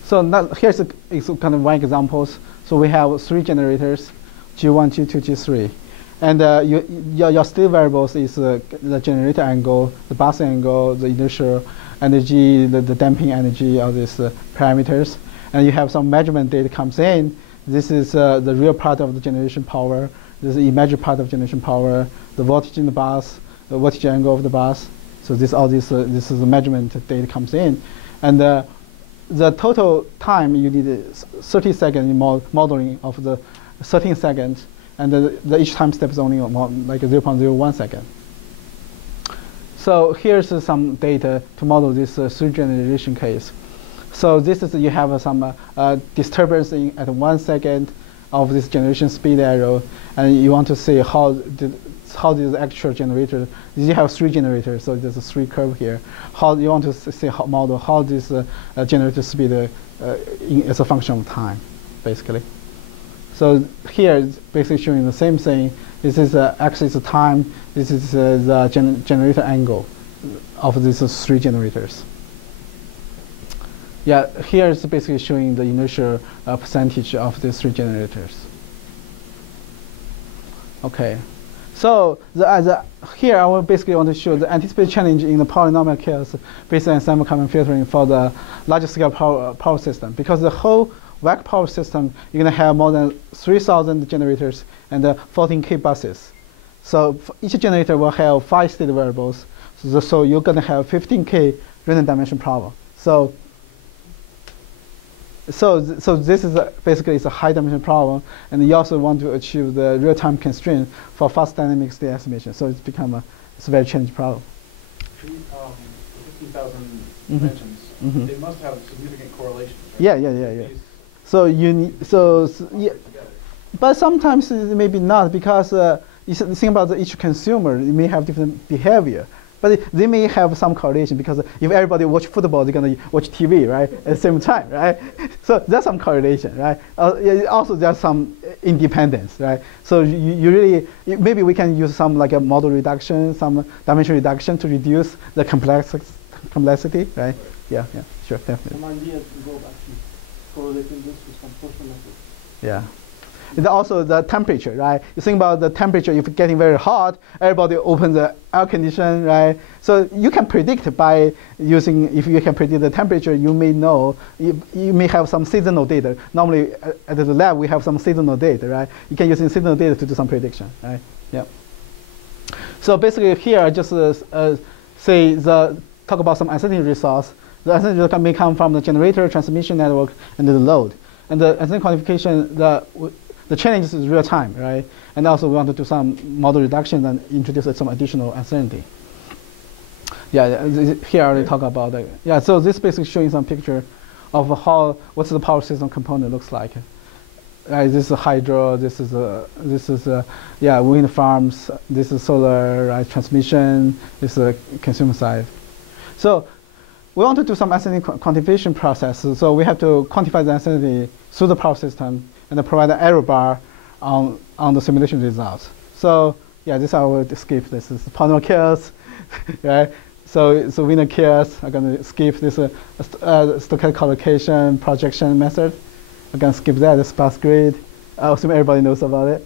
So now here's kind of one examples. So we have 3 generators, G1, G2, G3. And your state variables is the generator angle, the bus angle, the inertial energy, the damping energy of these parameters. And you have some measurement data comes in. This is the real part of the generation power. This is the imaginary part of generation power, the voltage in the bus, the voltage angle of the bus. So this is the measurement data comes in. And the total time you need 30 seconds in modeling of the 13 seconds. And each time step is only like 0.01 second. So here's some data to model this 3 generation case. So this is you have some disturbance at 1 second of this generation speed arrow, and you want to see how this actual generator. You have 3 generators, so there's a 3 curve here. How you want to see model how this generator speed is a function of time, basically. So here it's basically showing the same thing. This is axis of time. This is the generator angle of these 3 generators. Yeah, here it's basically showing the inertial percentage of these 3 generators. Okay. So here I will basically want to show the anticipated challenge in the polynomial chaos based on ensemble Kalman filtering for the larger scale power system. Because the whole WAC power system, you're going to have more than 3,000 generators and 14K buses. So each generator will have 5 state variables. So you're going to have 15K random dimension problem. So this is basically it's a high dimension problem, and you also want to achieve the real-time constraint for fast dynamic state estimation. So it's a very challenging problem. 15,000 dimensions. They must have significant correlations. Right? Yeah. So yeah, but sometimes maybe not, because you think about each consumer, it may have different behavior. But they may have some correlation, because if everybody watch football, they're going to watch TV, right, at the same time, right? So there's some correlation, right? Also, there's some independence, right? So you really, maybe we can use some like a model reduction, some dimension reduction to reduce the complexity, right? Yeah, sure, definitely. Some idea to go back to correlating this with some social methods. Yeah. And also the temperature, right? You think about the temperature, if it's getting very hot, everybody opens the air condition, right? So you can predict by using, if you can predict the temperature, you may know, you may have some seasonal data. Normally at the lab, we have some seasonal data, right? You can use seasonal data to do some prediction, right? Yeah. So basically here, I just talk about some uncertainty results. The uncertainty result may come from the generator, transmission network, and the load. And the uncertainty quantification, the challenge is real time, right? And also we want to do some model reduction and introduce some additional uncertainty. Yeah, here I already talk about that. Yeah, so this basically showing some picture of what's the power system component looks like. This is a hydro, this is wind farms, this is solar, right, transmission, this is a consumer side. So we want to do some uncertainty quantification process. So we have to quantify the uncertainty through the power system and provide an error bar on the simulation results. So yeah, this I will skip. This is polynomial chaos, right? So winner chaos. I'm gonna skip this stochastic collocation projection method. I'm gonna skip that. The sparse grid. I assume everybody knows about it.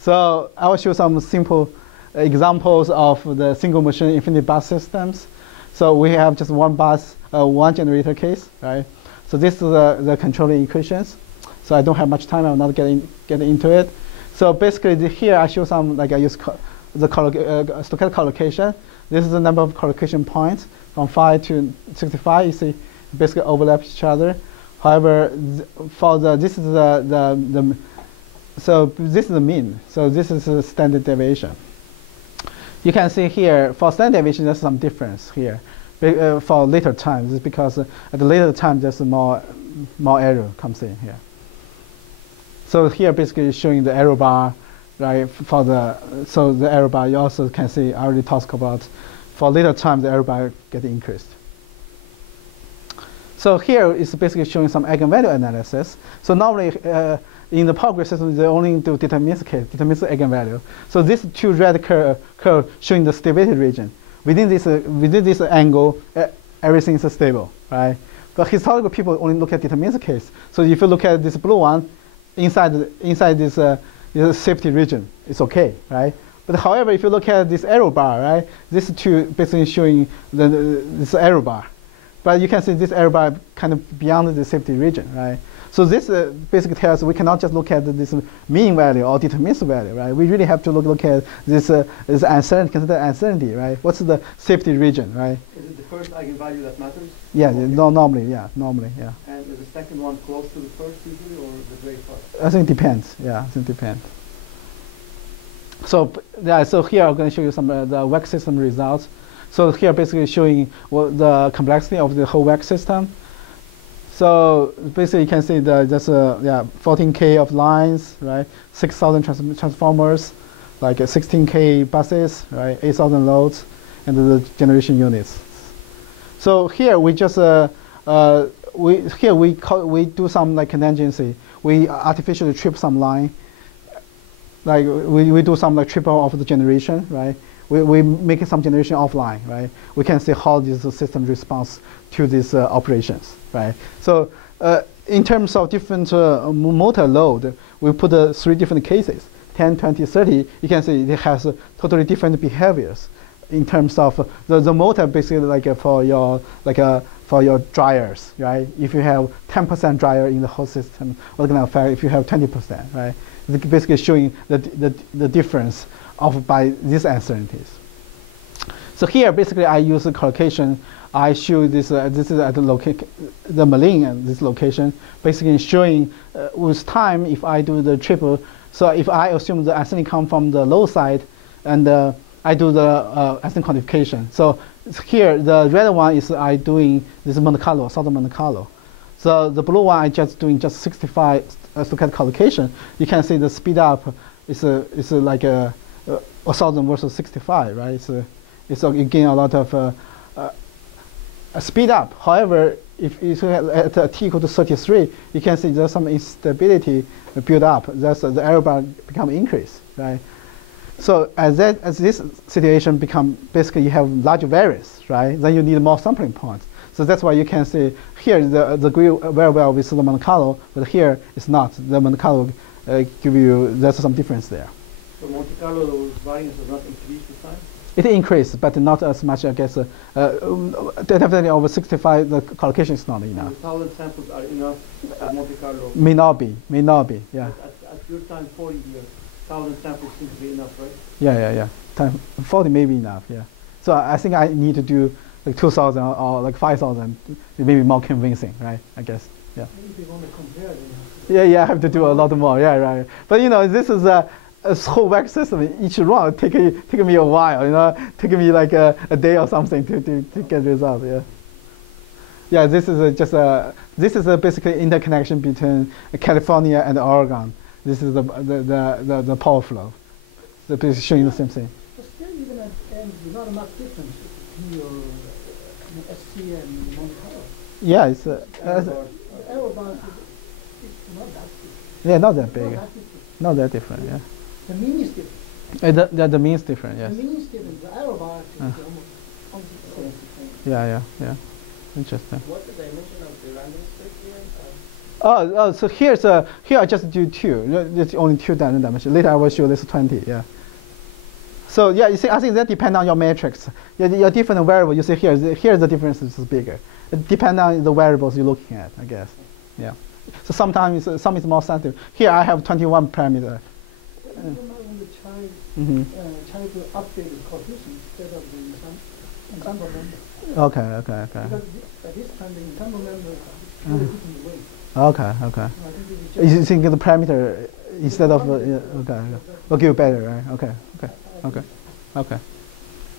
So I will show some simple examples of the single machine infinite bus systems. So we have just one bus, one generator case, right? So this is the controlling equations. So I don't have much time. I'm not getting into it. So basically, here I show some, like I use the stochastic collocation. This is the number of collocation points from 5 to 65. You see, basically overlap each other. However, this is the mean. So this is the standard deviation. You can see here for standard deviation, there's some difference here. For later times, it's because at the later time there's more error comes in here. So here basically showing the error bar, right? So the error bar you also can see I already talked about. For later time the error bar get increased. So here is basically showing some eigenvalue analysis. So normally in the power grid system they only do deterministic eigenvalue. So these two red curve showing the stability region. Within this angle, everything is stable, right? But historical people only look at deterministic case. So if you look at this blue one, inside this safety region, it's okay, right? But however, if you look at this error bar, right, this two basically showing this error bar. But you can see this error bar kind of beyond the safety region, right? So this basically tells us we cannot just look at this mean value or deterministic value, right? We really have to look at this uncertainty, consider uncertainty, right? What's the safety region, right? Is it the first eigenvalue that matters? Yeah, normally, yeah. And is the second one close to the first usually, or the very first? I think it depends. Yeah, I think it depends. So yeah, so here I'm going to show you some the WAC system results. So here basically showing the complexity of the whole WAC system. So basically you can see there's 14K of lines, right? 6,000 transformers, like 16K buses, right? 8,000 loads, and the generation units. So here we just we do some like contingency. We artificially trip some line. Like we do some like triple of the generation, right? We make some generation offline, right? We can see how this system responds to these operations, right? So in terms of different motor load, we put 3 different cases. 10, 20, 30, you can see it has totally different behaviors in terms of the motor basically for your dryers, right? If you have 10% dryer in the whole system, what's going to affect if you have 20%, right? It's basically showing the difference by these uncertainties. So here, basically, I use the collocation. I show this. This is at the Malin and this location, basically showing with time if I do the triple. So if I assume the Astani come from the low side, and I do the Astani quantification. So here, the red one is I doing this Monte Carlo, southern Monte Carlo. So the blue one I just doing just 65 stochastic collocation. You can see the speed up is like a 1,000 versus 65, right? It's again a lot of speed up. However, if you at t equal to 33, you can see there's some instability build up. That's the error bar become increase, right? So as this situation become basically you have larger variance, right? Then you need more sampling points. So that's why you can see here the agree very well with the Monte Carlo, but here it's not. The Monte Carlo give you there's some difference there. So Monte Carlo variance does not increase with time? It increased, but not as much. I guess definitely over 65, the collocation is not enough. 1,000 samples are enough for Monte Carlo. May not be. Yeah. At your time, 40 years, 1,000 samples seem to be enough, right? Yeah. Time 40 may be enough. Yeah. So I think I need to do like 2,000 or like 5,000, maybe more convincing, right? I guess. Yeah. If you want to compare them. Yeah. I have to do a lot more. Yeah, right. But this is a whole back system. Each run take me a while. Take me like a day or something to get results. Yeah. Yeah. This is basically interconnection between California and Oregon. This is the power flow. So basically showing the same thing. But still, even at the end, there's not much difference between your ST and Monte Carlo. Yeah, it's the error bar is not that big. Yeah, not that big. Not that different. Yeah. The mean is different. The mean is different. Yes. The mean is different. The error bar is almost the same. Yeah. Interesting. What's the dimension of the random stick here? So here I just do 2. There's only 2 dimensions. Later I will show this 20. Yeah. So yeah, you see, I think that depends on your matrix. Your different variable. You see here the difference is bigger. It depends on the variables you're looking at, I guess. Yeah. So sometimes some is more sensitive. Here I have 21 parameter. You might want to try to update the coefficient instead of the ensemble member. Okay. Because at this time the ensemble member is really different way. Okay. You think the parameter instead of okay, will give better, right? Okay.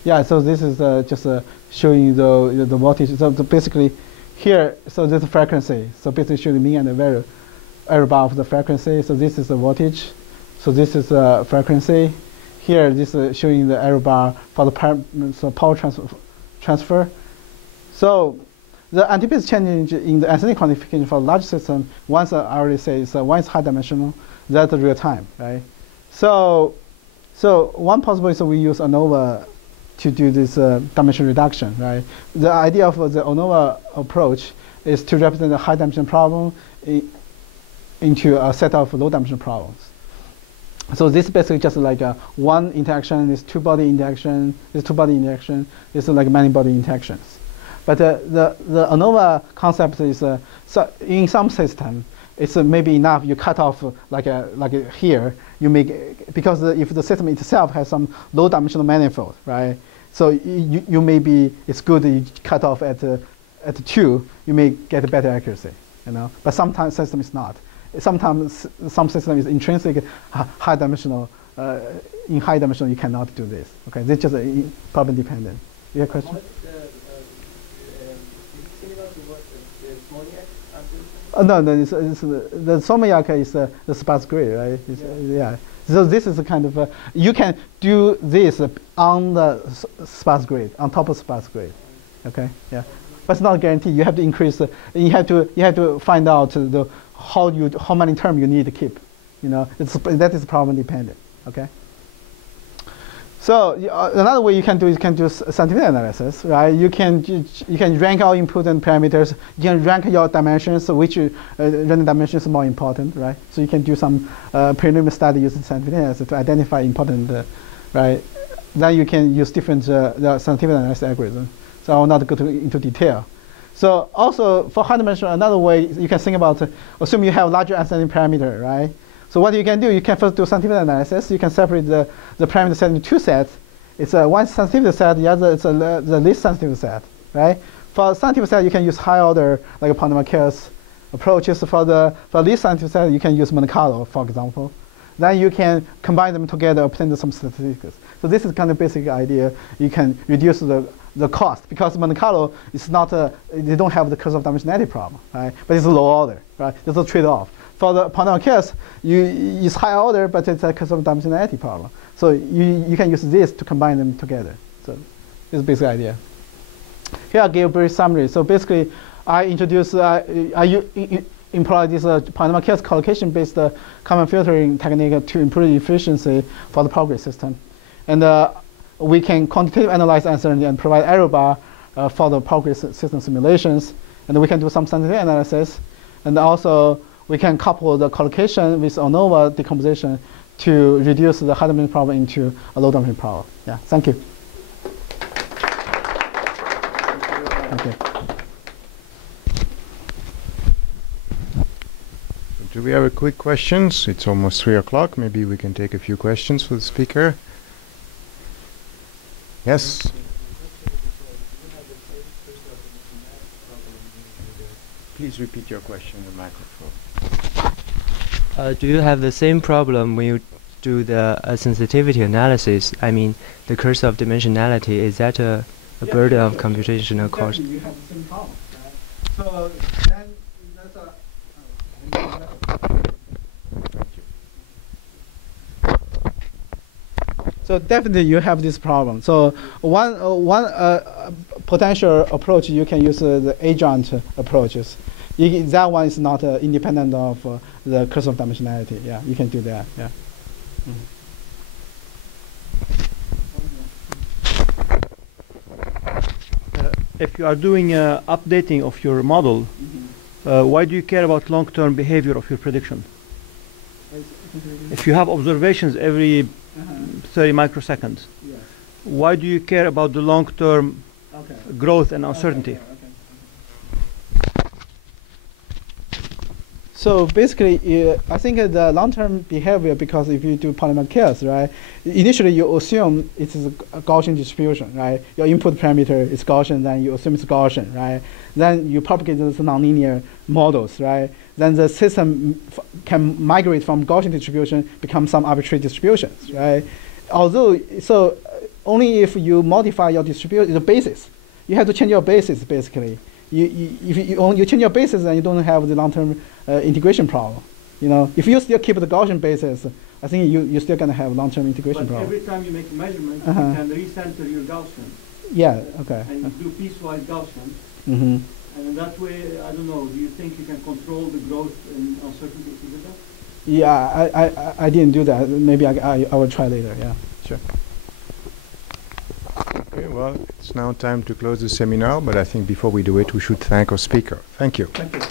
Yeah. So this is just showing the voltage. So basically, here, so this is frequency. So basically, showing the mean and the error bar of the frequency. So this is the voltage. So this is frequency. Here, this is showing the error bar for the power transfer. So the antipode change in the Astani quantification for large system, once I already say, is one is high dimensional, that's real time, right? So one possibility is we use Anova to do this dimension reduction, right? The idea of the Anova approach is to represent a high dimension problem into a set of low dimension problems. So this is basically just like one interaction, this two-body interaction, this two-body interaction, this is like many body interactions. But the Anova concept is so in some system, it's maybe enough you cut off like here you make because if the system itself has some low dimensional manifold, right? So you maybe it's good you cut off at 2, you may get a better accuracy, But sometimes system is not. Sometimes some system is intrinsic high dimensional. In high dimensional you cannot do this. Okay, this is just problem dependent. You have a question? No, it's the Somayak is the sparse grid, right? Yeah. So this is a kind of you can do this on the sparse grid, on top of sparse grid. Okay, yeah, but it's not guaranteed. You have to increase. You have to find out how many terms you need to keep. That is problem dependent. Okay. So another way you can do scientific analysis, right? You can rank our input and parameters. You can rank your dimensions, which random dimension is more important, right? So you can do some preliminary study using scientific analysis to identify important, right? Then you can use different scientific analysis algorithms. So I will not go into detail. So also for high dimension, another way you can think about, assume you have larger ascending parameter, right? So what you can do, you can first do scientific analysis. You can separate the parameter set into two sets. It's one sensitivity set, the other is the least sensitive set, right? For scientific set, you can use high order, like a polynomial chaos approaches. For least scientific set, you can use Monte Carlo, for example. Then you can combine them together, obtain some statistics. So this is kind of basic idea. You can reduce the cost, because Monte Carlo is not they don't have the curse of dimensionality problem, right? But it's low order, right? There's a trade-off. For the polynomial case, it's high order, but it's a curse of dimensionality problem. So you can use this to combine them together. So this is the basic idea. Here I give a brief summary. So basically, I introduce, I employ this polynomial case collocation-based Kalman filtering technique to improve the efficiency for the progress system. And we can quantitatively analyze uncertainty and provide error bar for the progress system simulations. And we can do some scientific analysis. And also, we can couple the collocation with Anova decomposition to reduce the high dimension problem into a low dimension problem. Yeah, thank you. Thank you. Do we have a quick questions? It's almost 3 o'clock. Maybe we can take a few questions for the speaker. Yes. Please repeat your question in the microphone. Do you have the same problem when you do the sensitivity analysis? I mean, the curse of dimensionality, is that a burden of computational cost? You have the same problem, right? So then that's So definitely you have this problem. So one potential approach, you can use the adjoint approaches. That one is not independent of the curse of dimensionality. Yeah, you can do that. Yeah. If you are doing updating of your model, why do you care about long-term behavior of your prediction? If you have observations every 30 microseconds, why do you care about the long-term growth and uncertainty? So basically, I think the long-term behavior, because if you do polynomial chaos, right, initially you assume it is a Gaussian distribution, right? Your input parameter is Gaussian, then you assume it's Gaussian, right? Then you propagate those nonlinear models, right? Then the system can migrate from Gaussian distribution, become some arbitrary distributions, right? Although, so only if you modify your distribution, the basis, you have to change your basis basically. If you change your basis, then you don't have the long-term integration problem. You know, if you still keep the Gaussian basis, I think you're still going to have long-term integration problem. But every time you make a measurement, you can recenter your Gaussian. Yeah. Okay. And you do piecewise Gaussian. And in that way, I don't know. Do you think you can control the growth and uncertainty if you do that? Yeah, I didn't do that. Maybe I will try later. Yeah, sure. Okay, well, it's now time to close the seminar, but I think before we do it, we should thank our speaker. Thank you. Thank you.